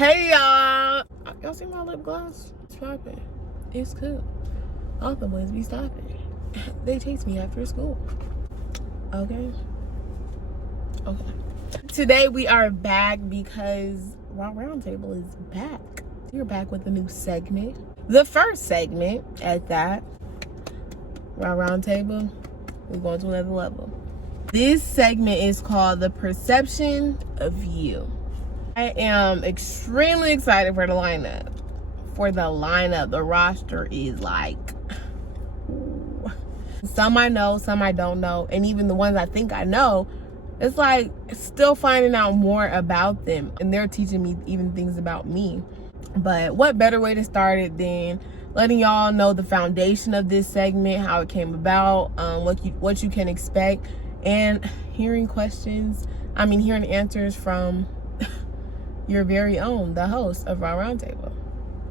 Hey y'all! Y'all see my lip gloss? It's popping. It's cool. All the boys be stopping. They chase me after school. Okay. Today we are back because Raw Roundtable is back. We're back with a new segment. The first segment at that. Raw Roundtable. We're going to another level. This segment is called The Perception of You. I am extremely excited for the lineup. The roster is like, ooh. Some I know, some I don't know, and even the ones I think I know, it's like still finding out more about them, and they're teaching me even things about me. But what better way to start it than letting y'all know the foundation of this segment, how it came about, what you can expect, and hearing answers from your very own, the host of Raw Roundtable.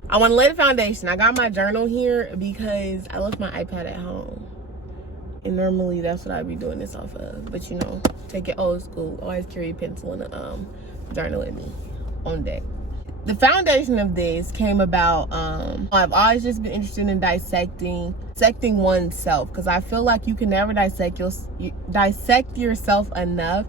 I want to lay the foundation. I got my journal here because I left my iPad at home. And normally that's what I'd be doing this off of. But you know, take it old school. Always carry a pencil and a journal with me on deck. The foundation of this came about, I've always just been interested in dissecting oneself, because I feel like you can never dissect yourself enough.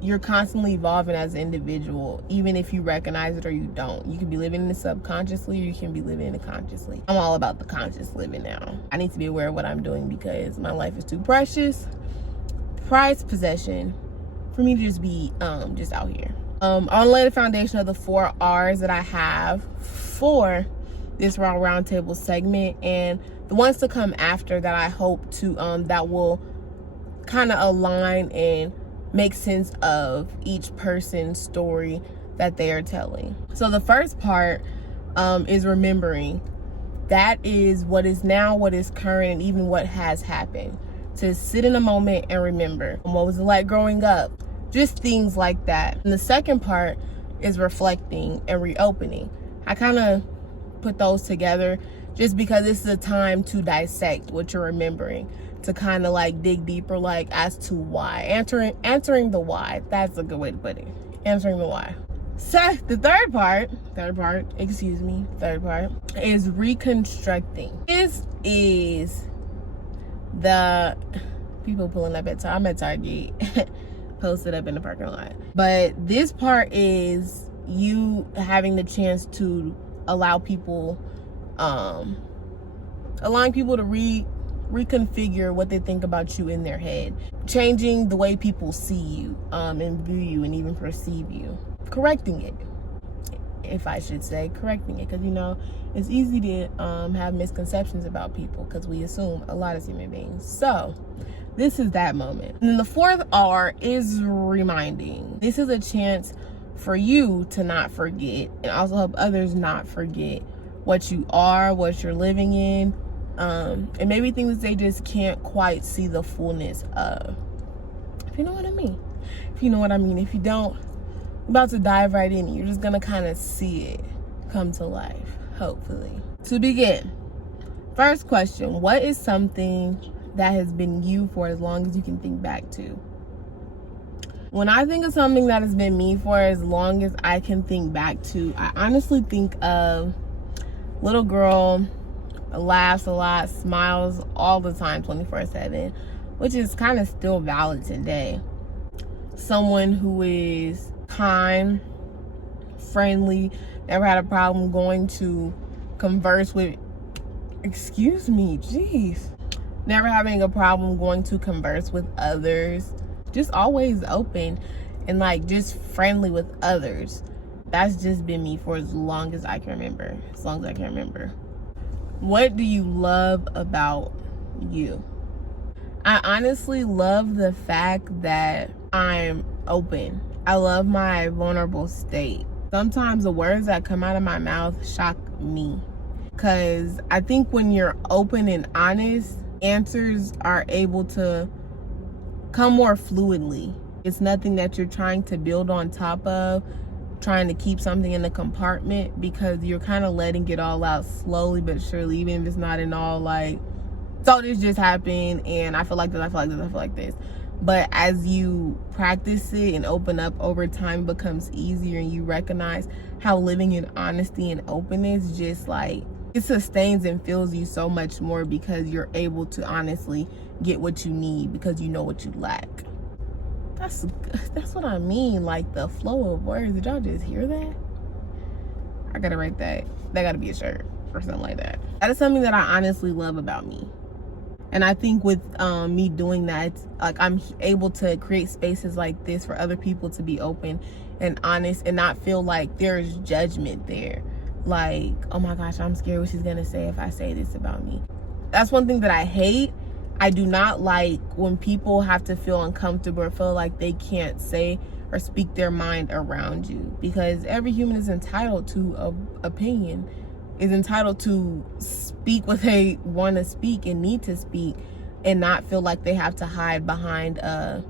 You're constantly evolving as an individual, even if you recognize it or you don't. You can be living in it subconsciously, or you can be living in it consciously. I'm all about the conscious living now. I need to be aware of what I'm doing because my life is too precious, prized possession, for me to just be just out here. I want to lay the foundation of the 4 R's that I have for this Raw Roundtable segment, and the ones to come after that I hope to that will kind of align and make sense of each person's story that they are telling. So the first part is remembering. That is what is now, what is current, and even what has happened. To sit in a moment and remember. What was it like growing up? Just things like that. And the second part is reflecting and reopening. I kind of put those together just because this is a time to dissect what you're remembering, to kind of like dig deeper, like as to why. Answering the why. That's a good way to put it. Answering the why. So the third part is reconstructing. This is the people pulling up at I'm at Target. Posted up in the parking lot. But this part is you having the chance to allow people to reconfigure what they think about you in their head, changing the way people see you and view you and even perceive you, correcting it, if I should say, because you know it's easy to have misconceptions about people because we assume a lot as human beings. So this is that moment. And then the 4th R is reminding. This is a chance for you to not forget, and also help others not forget what you are, what you're living in, and maybe things they just can't quite see the fullness of. If you know what I mean. If you don't, I'm about to dive right in. You're just gonna kind of see it come to life, hopefully. To begin, first question: what is something that has been you for as long as you can think back to? When I think of something that has been me for as long as I can think back to, I honestly think of little girl, laughs a lot, smiles all the time, 24/7, which is kind of still valid today. Someone who is kind, friendly, never had a problem going to converse with, never having a problem going to converse with others, just always open and like just friendly with others. That's just been me for as long as I can remember. What do you love about you? I honestly love the fact that I'm open. I love my vulnerable state. Sometimes the words that come out of my mouth shock me, because I think when you're open and honest, answers are able to come more fluidly. It's nothing that you're trying to build on top of, trying to keep something in a compartment, because you're kind of letting it all out slowly but surely, even if it's not in all like, so this just happened and I feel like this. But as you practice it and open up over time, it becomes easier, and you recognize how living in honesty and openness just like it sustains and fills you so much more, because you're able to honestly get what you need because you know what you lack. That's what I mean, like the flow of words. Did y'all just hear that? I gotta write that. That gotta be a shirt or something like that. That is something that I honestly love about me. And I think with me doing that, like I'm able to create spaces like this for other people to be open and honest and not feel like there's judgment there. Like, oh my gosh, I'm scared what she's gonna say if I say this about me. That's one thing that I hate. I do not like when people have to feel uncomfortable or feel like they can't say or speak their mind around you, because every human is entitled to an opinion, is entitled to speak what they want to speak and need to speak, and not feel like they have to hide behind a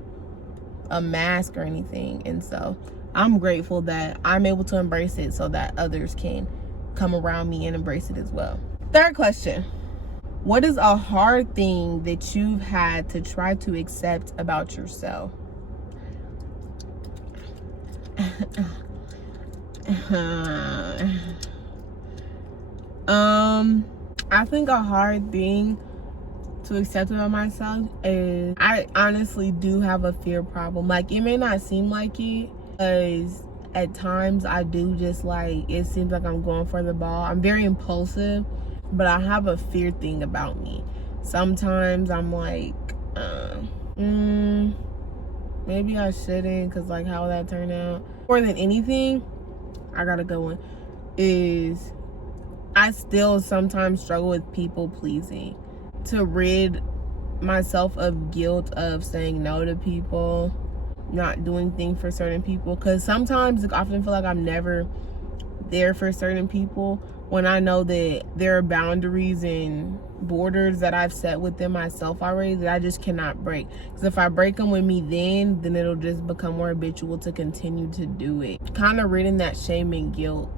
mask or anything. And so I'm grateful that I'm able to embrace it so that others can come around me and embrace it as well. Third question. What is a hard thing that you've had to try to accept about yourself? I think a hard thing to accept about myself is I honestly do have a fear problem. Like, it may not seem like it, because at times I do just like, it seems like I'm going for the ball. I'm very impulsive, but I have a fear thing about me. Sometimes I'm like, maybe I shouldn't, because like, how would that turn out? More than anything, I got a good one, is I still sometimes struggle with people pleasing. To rid myself of guilt of saying no to people, not doing things for certain people, because sometimes I often feel like I'm never there for certain people, when I know that there are boundaries and borders that I've set within myself already that I just cannot break. Because if I break them with me, then it'll just become more habitual to continue to do it. Kind of ridding that shame and guilt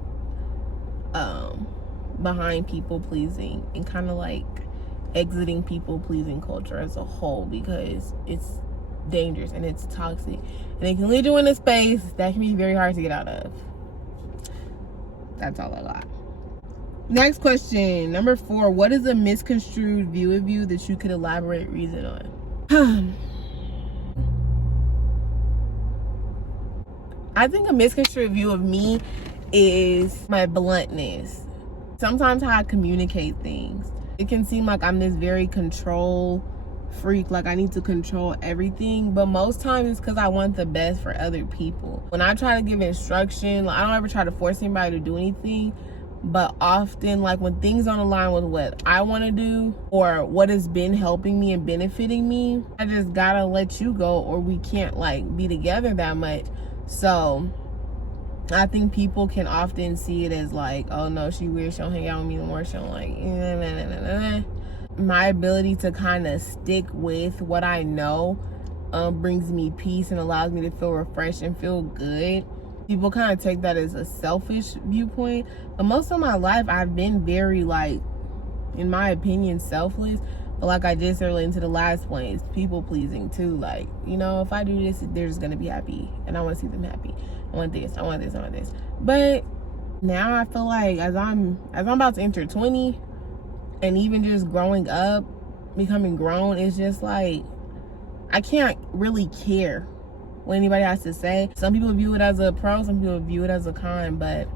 behind people pleasing, and kind of like exiting people pleasing culture as a whole, because it's dangerous and it's toxic, and it can lead you in a space that can be very hard to get out of. That's all I got. Next question, number 4. What is a misconstrued view of you that you could elaborate reason on? I think a misconstrued view of me is my bluntness. Sometimes how I communicate things. It can seem like I'm this very control freak, like I need to control everything, but most times it's because I want the best for other people. When I try to give instruction, like, I don't ever try to force anybody to do anything, but often, like, when things don't align with what I want to do or what has been helping me and benefiting me, I just gotta let you go, or we can't like be together that much. So I think people can often see it as like, oh no, she weird, she don't hang out with me anymore, she don't like My ability to kind of stick with what I know brings me peace and allows me to feel refreshed and feel good. People kind of take that as a selfish viewpoint, but most of my life I've been very, like, in my opinion, selfless. But like I just said relating to the last point, it's people pleasing too. Like, you know, if I do this, they're just gonna be happy, and I want to see them happy. I want this, I want this, I want this. But now I feel like as I'm about to enter 20, and even just growing up, becoming grown, it's just like I can't really care what anybody has to say. Some people view it as a pro, some people view it as a con, but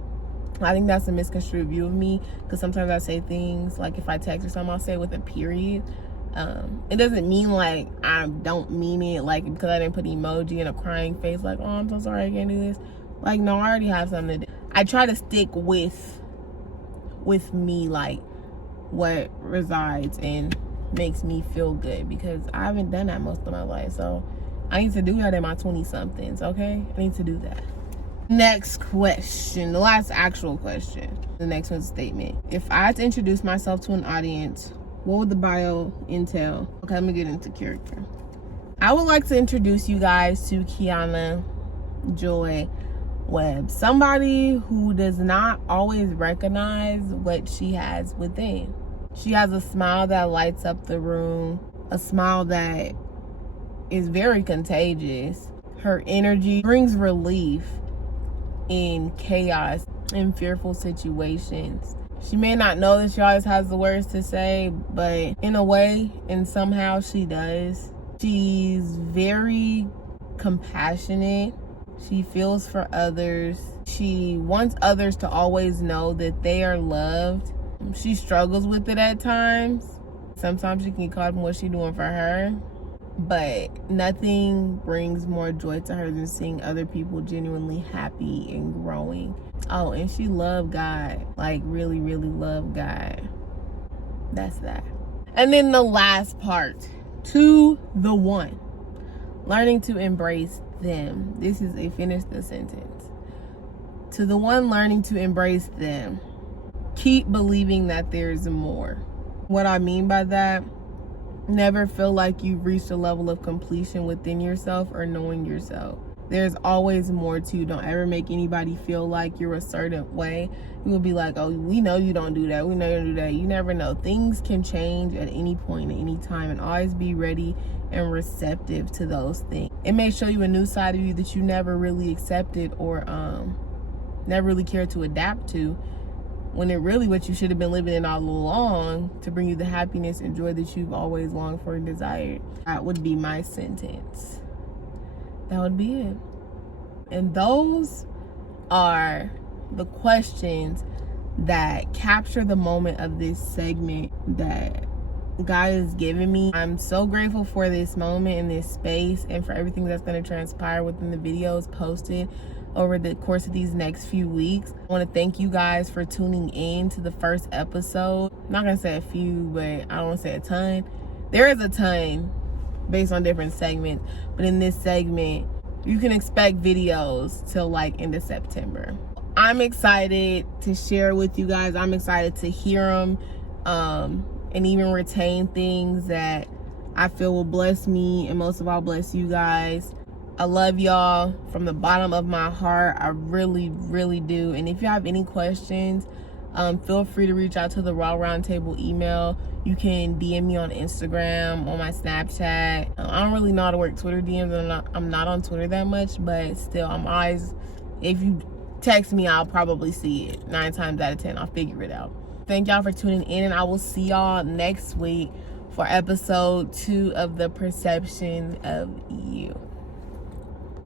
I think that's a misconstrued view of me, because sometimes I say things, like if I text or something, I'll say it with a period. It doesn't mean like I don't mean it, like because I didn't put an emoji and a crying face, like, oh, I'm so sorry, I can't do this. Like, no, I already have something to do. I try to stick with me, like what resides and makes me feel good, because I haven't done that most of my life. So I need to do that in my 20-somethings, okay? I need to do that. Next question, the last actual question. The next one's a statement. If I had to introduce myself to an audience, what would the bio entail? Okay, let me get into character. I would like to introduce you guys to Kiana Joy Webb, somebody who does not always recognize what she has within. She has a smile that lights up the room, a smile that is very contagious. Her energy brings relief in chaos, in fearful situations. She may not know that she always has the words to say, but in a way, and somehow she does. She's very compassionate. She feels for others. She wants others to always know that they are loved. She struggles with it at times. Sometimes she can get caught up in what she's doing for her. But nothing brings more joy to her than seeing other people genuinely happy and growing. Oh, and she loved God. Like, really, really loved God. That's that. And then the last part. To the one. Learning to embrace them. This is a finish the sentence. To the one learning to embrace them. Keep believing that there's more. What I mean by that, never feel like you've reached a level of completion within yourself or knowing yourself. There's always more to you. Don't ever make anybody feel like you're a certain way. You will be like, oh, we know you don't do that. We know you don't do that. You never know. Things can change at any point, at any time, and always be ready and receptive to those things. It may show you a new side of you that you never really accepted or never really cared to adapt to, when it really what you should have been living in all along to bring you the happiness and joy that you've always longed for and desired. That would be my sentence. That would be it. And those are the questions that capture the moment of this segment that God has given me. I'm so grateful for this moment and this space and for everything that's going to transpire within the videos posted over the course of these next few weeks. I want to thank you guys for tuning in to the first episode. I'm not going to say a few, but I don't want to say a ton. There is a ton based on different segments, but in this segment, you can expect videos till like end of September. I'm excited to share with you guys. I'm excited to hear them and even retain things that I feel will bless me and most of all bless you guys. I love y'all from the bottom of my heart. I really, really do. And if you have any questions, feel free to reach out to the Raw Roundtable email. You can DM me on Instagram, on my Snapchat. I don't really know how to work Twitter DMs. I'm not on Twitter that much, but still, I'm always, if you text me, I'll probably see it. 9 times out of 10, I'll figure it out. Thank y'all for tuning in, and I will see y'all next week for episode 2 of The Perception of You.